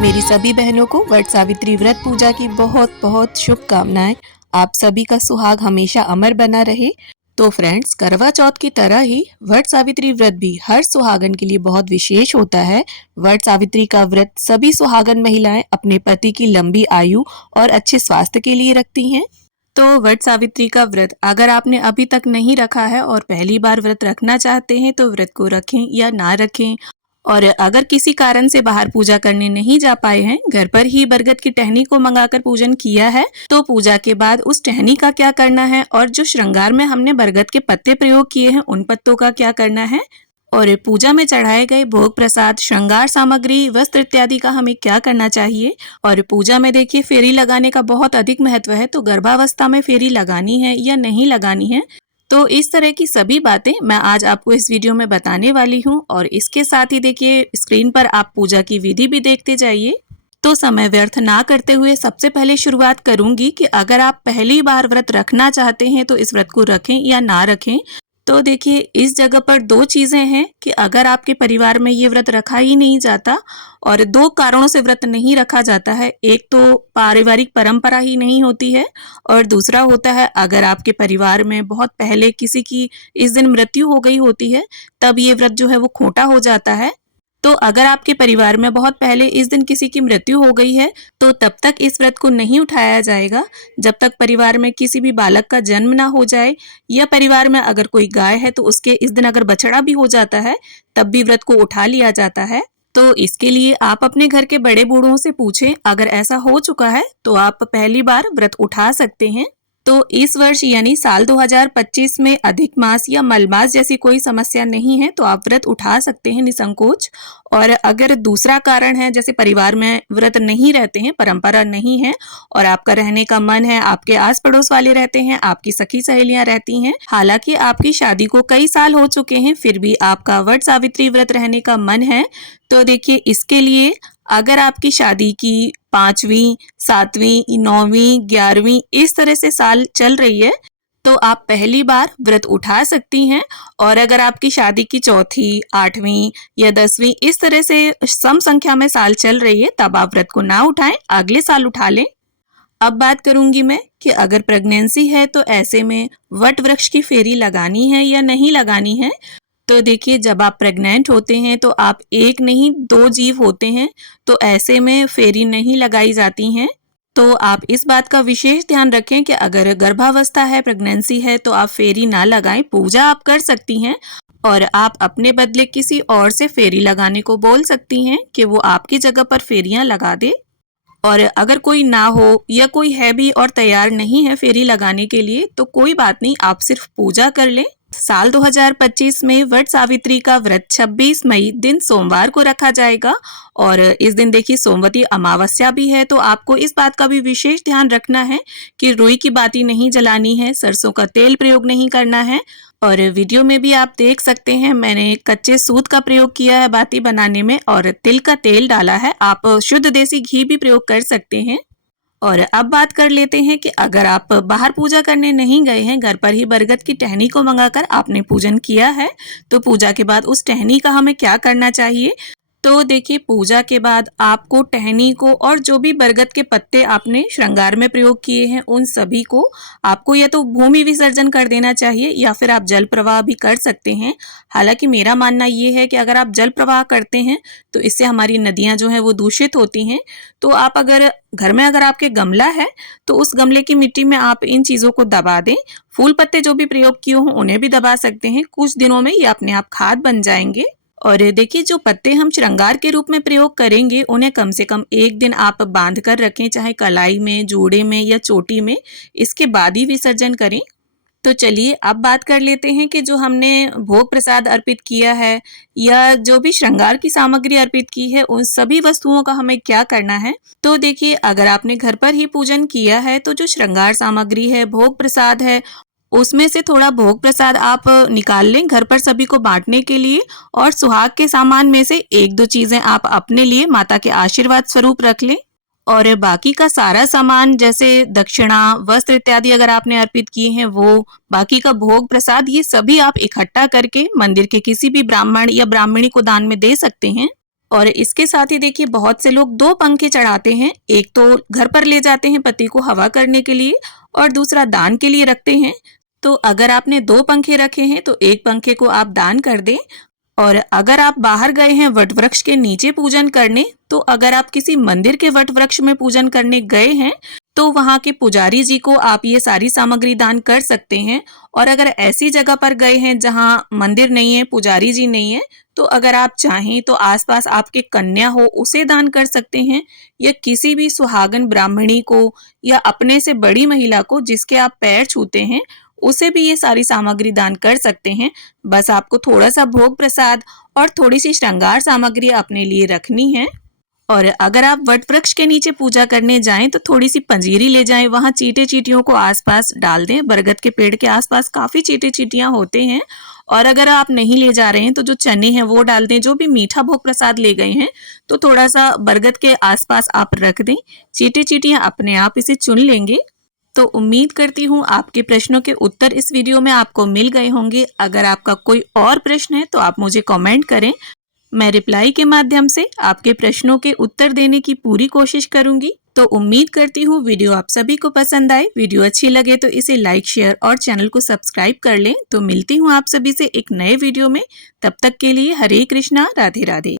मेरी सभी बहनों को वट सावित्री व्रत पूजा की बहुत बहुत शुभकामनाएं। आप सभी का सुहाग हमेशा अमर बना रहे। तो फ्रेंड्स, करवा चौथ की तरह ही वट सावित्री व्रत भी हर सुहागन के लिए बहुत विशेष होता है। वट सावित्री का व्रत सभी सुहागन महिलाएं अपने पति की लंबी आयु और अच्छे स्वास्थ्य के लिए रखती हैं। तो वट सावित्री का व्रत अगर आपने अभी तक नहीं रखा है और पहली बार व्रत रखना चाहते हैं तो व्रत को रखें या ना रखें। और अगर किसी कारण से बाहर पूजा करने नहीं जा पाए हैं, घर पर ही बरगद की टहनी को मंगाकर पूजन किया है, तो पूजा के बाद उस टहनी का क्या करना है और जो श्रृंगार में हमने बरगद के पत्ते प्रयोग किए हैं उन पत्तों का क्या करना है, और पूजा में चढ़ाए गए भोग प्रसाद, श्रृंगार सामग्री, वस्त्र इत्यादि का हमें क्या करना चाहिए। और पूजा में देखिए फेरी लगाने का बहुत अधिक महत्व है, तो गर्भावस्था में फेरी लगानी है या नहीं लगानी है, तो इस तरह की सभी बातें मैं आज आपको इस वीडियो में बताने वाली हूँ। और इसके साथ ही देखिए स्क्रीन पर आप पूजा की विधि भी देखते जाइए। तो समय व्यर्थ ना करते हुए सबसे पहले शुरुआत करूंगी कि अगर आप पहली बार व्रत रखना चाहते हैं तो इस व्रत को रखें या ना रखें। तो देखिए इस जगह पर दो चीजें हैं कि अगर आपके परिवार में ये व्रत रखा ही नहीं जाता, और दो कारणों से व्रत नहीं रखा जाता है। एक तो पारिवारिक परंपरा ही नहीं होती है, और दूसरा होता है अगर आपके परिवार में बहुत पहले किसी की इस दिन मृत्यु हो गई होती है, तब ये व्रत जो है वो खोटा हो जाता है। तो अगर आपके परिवार में बहुत पहले इस दिन किसी की मृत्यु हो गई है तो तब तक इस व्रत को नहीं उठाया जाएगा जब तक परिवार में किसी भी बालक का जन्म ना हो जाए, या परिवार में अगर कोई गाय है तो उसके इस दिन अगर बछड़ा भी हो जाता है तब भी व्रत को उठा लिया जाता है। तो इसके लिए आप अपने घर के बड़े बूढ़ों से पूछें, अगर ऐसा हो चुका है तो आप पहली बार व्रत उठा सकते हैं। तो इस वर्ष यानी साल 2025 में अधिक मास या मलमास जैसी कोई समस्या नहीं है तो आप व्रत उठा सकते हैं निसंकोच। और अगर दूसरा कारण है, जैसे परिवार में व्रत नहीं रहते हैं, परंपरा नहीं है और आपका रहने का मन है, आपके आस पड़ोस वाले रहते हैं, आपकी सखी सहेलियां रहती हैं, हालांकि आपकी शादी को कई साल हो चुके हैं, फिर भी आपका वट सावित्री व्रत रहने का मन है, तो देखिए इसके लिए अगर आपकी शादी की 5वीं, 7वीं, 9वीं, 11वीं इस तरह से साल चल रही है तो आप पहली बार व्रत उठा सकती हैं। और अगर आपकी शादी की 4थी, 8वीं या 10वीं इस तरह से सम संख्या में साल चल रही है तब आप व्रत को ना उठाएं, अगले साल उठा लें। अब बात करूंगी मैं कि अगर प्रेगनेंसी है तो ऐसे में वट वृक्ष की फेरी लगानी है या नहीं लगानी है। तो देखिए जब आप प्रेग्नेंट होते हैं तो आप एक नहीं दो जीव होते हैं, तो ऐसे में फेरी नहीं लगाई जाती हैं। तो आप इस बात का विशेष ध्यान रखें कि अगर गर्भावस्था है, प्रेगनेंसी है तो आप फेरी ना लगाएं। पूजा आप कर सकती हैं और आप अपने बदले किसी और से फेरी लगाने को बोल सकती हैं कि वो आपकी जगह पर फेरियां लगा दे। और अगर कोई ना हो या कोई है भी और तैयार नहीं है फेरी लगाने के लिए तो कोई बात नहीं, आप सिर्फ पूजा कर लें। साल 2025 में वट सावित्री का व्रत 26 मई दिन सोमवार को रखा जाएगा, और इस दिन देखिए सोमवती अमावस्या भी है, तो आपको इस बात का भी विशेष ध्यान रखना है कि रुई की बाती नहीं जलानी है, सरसों का तेल प्रयोग नहीं करना है। और वीडियो में भी आप देख सकते हैं मैंने कच्चे सूत का प्रयोग किया है बाती बनाने में, और तिल का तेल डाला है, आप शुद्ध देसी घी भी प्रयोग कर सकते हैं। और अब बात कर लेते हैं कि अगर आप बाहर पूजा करने नहीं गए हैं, घर पर ही बरगद की टहनी को मंगाकर आपने पूजन किया है, तो पूजा के बाद उस टहनी का हमें क्या करना चाहिए। तो देखिए पूजा के बाद आपको टहनी को और जो भी बरगद के पत्ते आपने श्रृंगार में प्रयोग किए हैं उन सभी को आपको या तो भूमि विसर्जन कर देना चाहिए या फिर आप जल प्रवाह भी कर सकते हैं। हालांकि मेरा मानना ये है कि अगर आप जल प्रवाह करते हैं तो इससे हमारी नदियां जो हैं वो दूषित होती हैं। तो आप अगर घर में अगर आपके गमला है तो उस गमले की मिट्टी में आप इन चीज़ों को दबा दें। फूल पत्ते जो भी प्रयोग किए हों उन्हें भी दबा सकते हैं, कुछ दिनों में ये अपने आप खाद बन जाएंगे। और देखिए जो पत्ते हम श्रृंगार के रूप में प्रयोग करेंगे उन्हें कम से कम एक दिन आप बांध कर रखें, चाहे कलाई में, जोड़े में या चोटी में, इसके बाद ही विसर्जन करें। तो चलिए अब बात कर लेते हैं कि जो हमने भोग प्रसाद अर्पित किया है या जो भी श्रृंगार की सामग्री अर्पित की है उन सभी वस्तुओं का हमें क्या करना है। तो देखिए अगर आपने घर पर ही पूजन किया है तो जो श्रृंगार सामग्री है, भोग प्रसाद है, उसमें से थोड़ा भोग प्रसाद आप निकाल लें घर पर सभी को बांटने के लिए, और सुहाग के सामान में से एक दो चीजें आप अपने लिए माता के आशीर्वाद स्वरूप रख लें। और बाकी का सारा सामान जैसे दक्षिणा, वस्त्र इत्यादि अगर आपने अर्पित किए हैं वो, बाकी का भोग प्रसाद, ये सभी आप इकट्ठा करके मंदिर के किसी भी ब्राह्मण या ब्राह्मणी को दान में दे सकते हैं। और इसके साथ ही देखिए बहुत से लोग 2 पंखे चढ़ाते हैं। एक तो घर पर ले जाते हैं पति को हवा करने के लिए और दूसरा दान के लिए रखते हैं। तो अगर आपने 2 पंखे रखे हैं तो एक पंखे को आप दान कर दें। और अगर आप बाहर गए हैं वट वृक्ष के नीचे पूजन करने, तो अगर आप किसी मंदिर के वट वृक्ष में पूजन करने गए हैं तो वहां के पुजारी जी को आप ये सारी सामग्री दान कर सकते हैं। और अगर ऐसी जगह पर गए हैं जहां मंदिर नहीं है, पुजारी जी नहीं है, तो अगर आप चाहें तो आसपास आपके कन्या हो उसे दान कर सकते हैं, या किसी भी सुहागन ब्राह्मणी को या अपने से बड़ी महिला को जिसके आप पैर छूते हैं उसे भी ये सारी सामग्री दान कर सकते हैं। बस आपको थोड़ा सा भोग प्रसाद और थोड़ी सी श्रृंगार सामग्री अपने लिए रखनी है। और अगर आप वट वृक्ष के नीचे पूजा करने जाएं तो थोड़ी सी पंजीरी ले जाएं, वहां चींटे चींटियों को आसपास डाल दें। बरगद के पेड़ के आसपास काफी चींटे चींटियां होते हैं। और अगर आप नहीं ले जा रहे हैं तो जो चने हैं वो डाल दें। जो भी मीठा भोग प्रसाद ले गए हैं तो थोड़ा सा बरगद के आसपास आप रख दें। चींटे चींटियां अपने आप इसे चुन लेंगे। तो उम्मीद करती हूँ आपके प्रश्नों के उत्तर इस वीडियो में आपको मिल गए होंगे। अगर आपका कोई और प्रश्न है तो आप मुझे कमेंट करें, मैं रिप्लाई के माध्यम से आपके प्रश्नों के उत्तर देने की पूरी कोशिश करूंगी। तो उम्मीद करती हूँ वीडियो आप सभी को पसंद आए। वीडियो अच्छी लगे तो इसे लाइक, शेयर और चैनल को सब्सक्राइब कर लें। तो मिलती हूँ आप सभी से एक नए वीडियो में। तब तक के लिए हरे कृष्णा, राधे राधे।